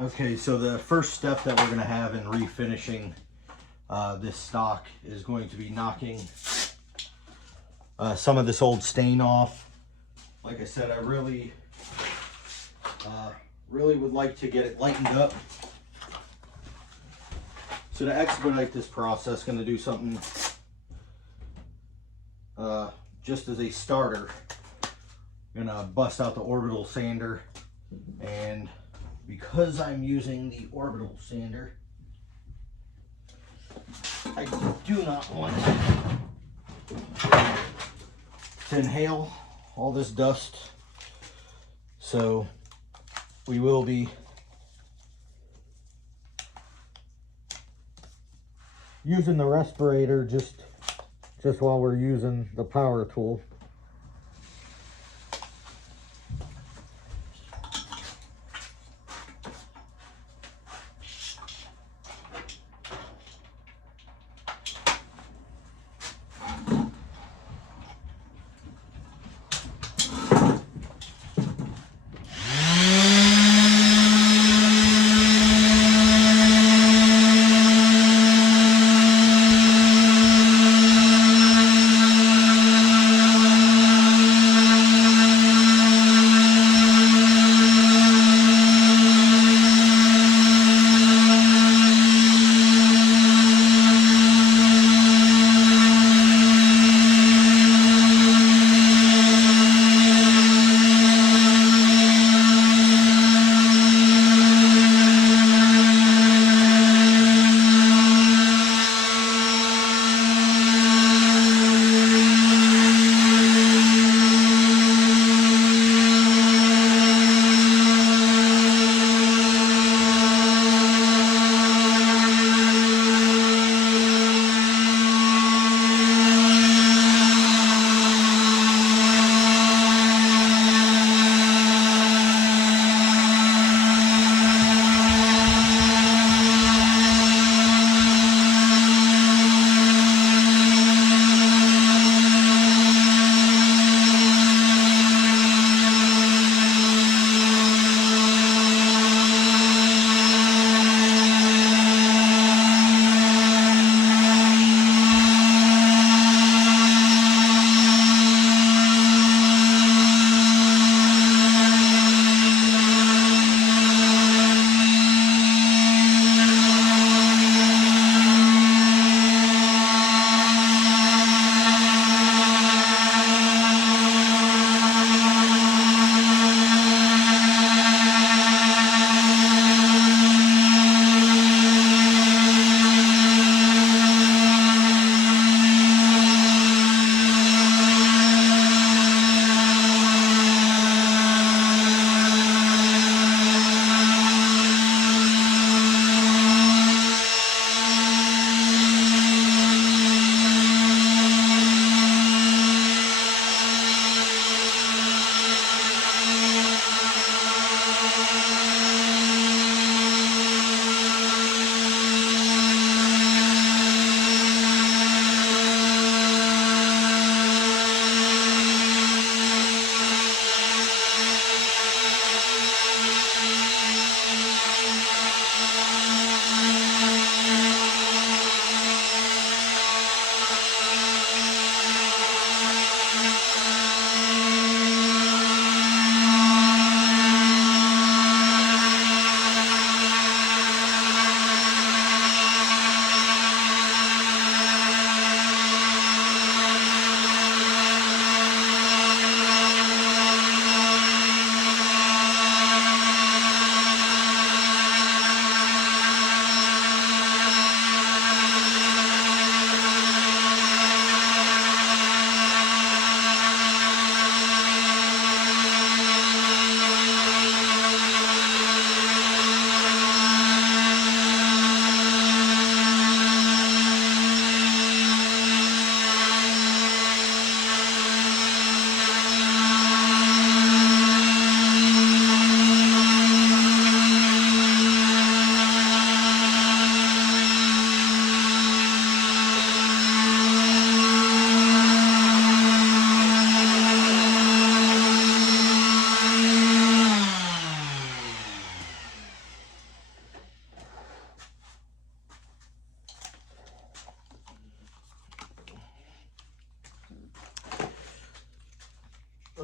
Okay, so the first step that we're going to have in refinishing this stock is going to be knocking some of this old stain off. Like I said, I really would like to get it lightened up. So to expedite this process, going to do something just as a starter. I'm going to bust out the orbital sander, and because I'm using the orbital sander, I do not want to inhale all this dust, so we will be using the respirator just while we're using the power tool.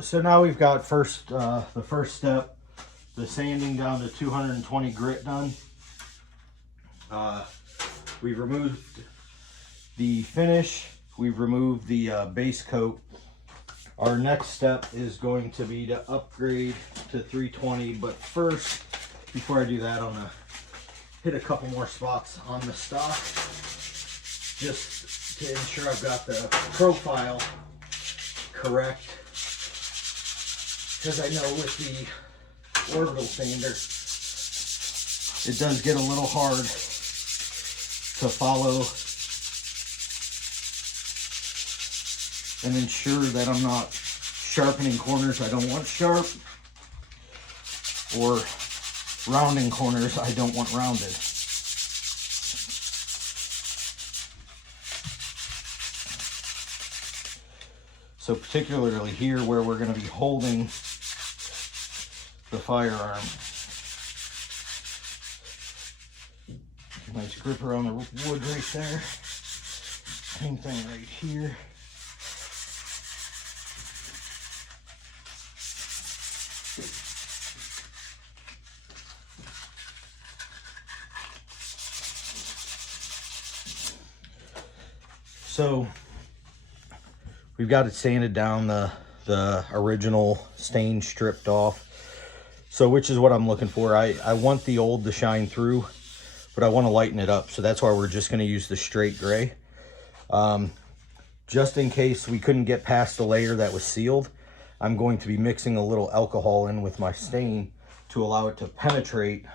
So now we've got the first step, the sanding down to 220 grit done. We've removed the finish, we've removed the base coat. Our next step is going to be to upgrade to 320, but first, before I do that, I'm gonna hit a couple more spots on the stock just to ensure I've got the profile correct, because I know with the orbital sander it does get a little hard to follow and ensure that I'm not sharpening corners I don't want sharp or rounding corners I don't want rounded. So particularly here where we're going to be holding the firearm. Nice grip around the wood right there. Same thing right here. So we've got it sanded down, the original stain stripped off. So which is what I'm looking for. I want the old to shine through, but I want to lighten it up. So that's why we're just going to use the straight gray. Just in case we couldn't get past the layer that was sealed, I'm going to be mixing a little alcohol in with my stain to allow it to penetrate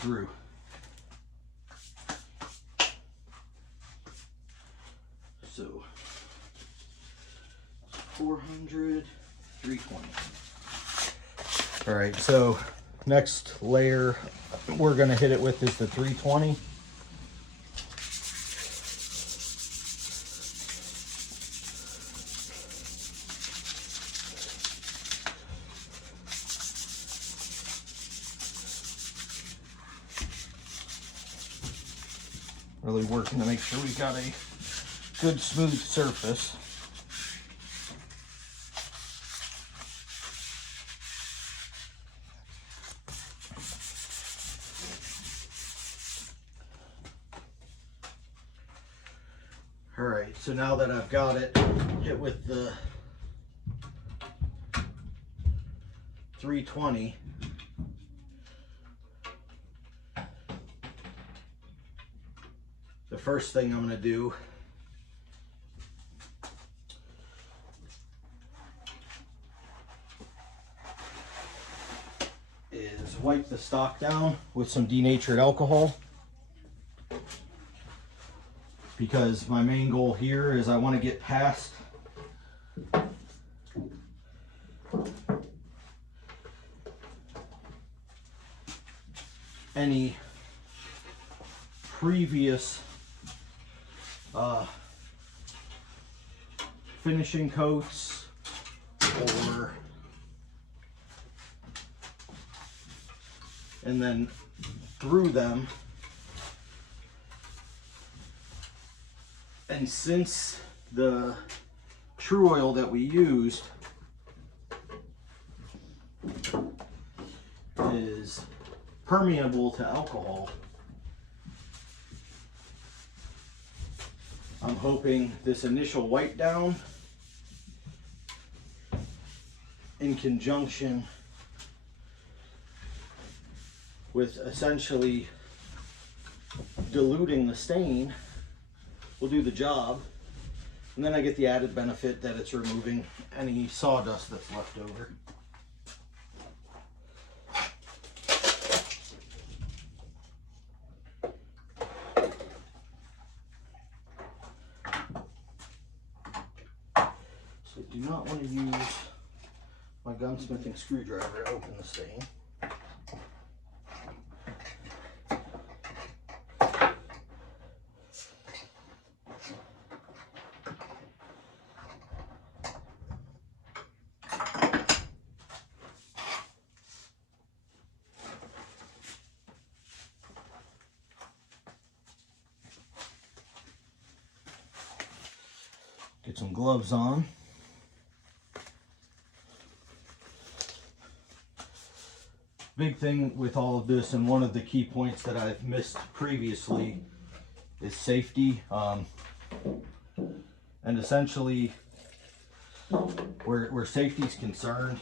through. So 400, 320. All right, so next layer we're gonna hit it with is the 320. Really working to make sure we've got a good smooth surface. All right, so now that I've got it hit with the 320, the first thing I'm going to do is wipe the stock down with some denatured alcohol, because my main goal here is I want to get past any previous finishing coats and then through them. And since the true oil that we used is permeable to alcohol, I'm hoping this initial wipe down in conjunction with essentially diluting the stain will do the job. And then I get the added benefit that it's removing any sawdust that's left over. So I do not want to use my gunsmithing screwdriver to open the stain. Get some gloves on. big thing with all of this, and one of the key points that I've missed previously, is safety. And essentially, where safety is concerned,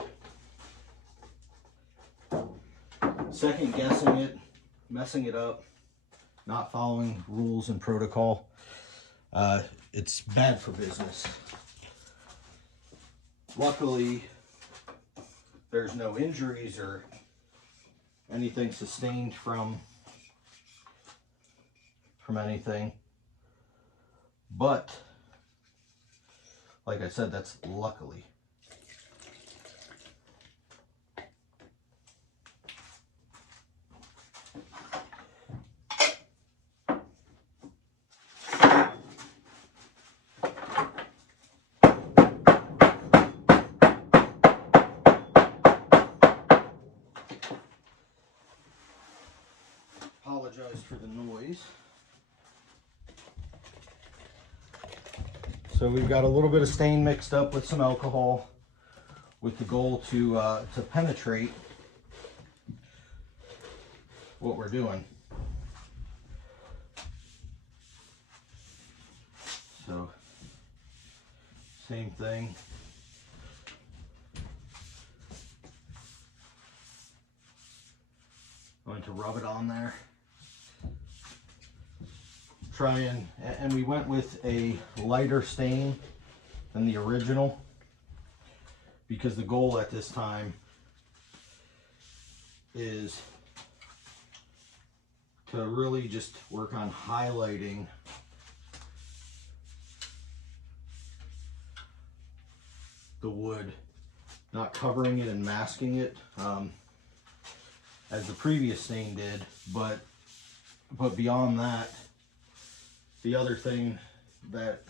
second guessing it, messing it up, not following rules and protocol, it's bad for business. Luckily, there's no injuries or anything sustained from anything, but like I said, that's luckily. Apologize for the noise. So we've got a little bit of stain mixed up with some alcohol, with the goal to penetrate what we're doing. So same thing. Going to rub it on there. Try and we went with a lighter stain than the original, because the goal at this time is to really just work on highlighting the wood, not covering it and masking it as the previous stain did, but beyond that, the other thing that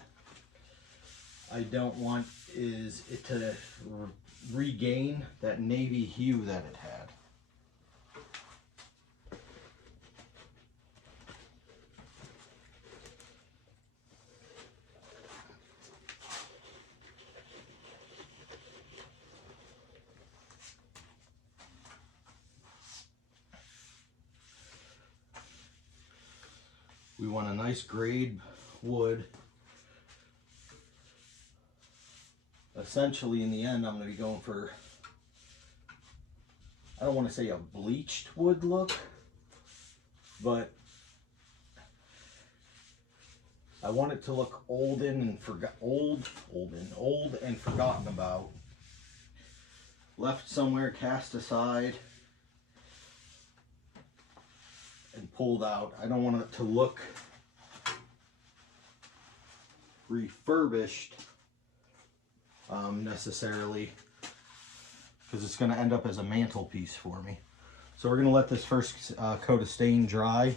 I don't want is it to regain that navy hue that it had. We want a nice grade wood. Essentially, in the end, I'm going to be going for, I don't want to say a bleached wood look, but I want it to look old and forgotten about, left somewhere, cast aside, and pulled out. I don't want it to look refurbished necessarily, because it's going to end up as a mantelpiece for me. So we're going to let this first coat of stain dry,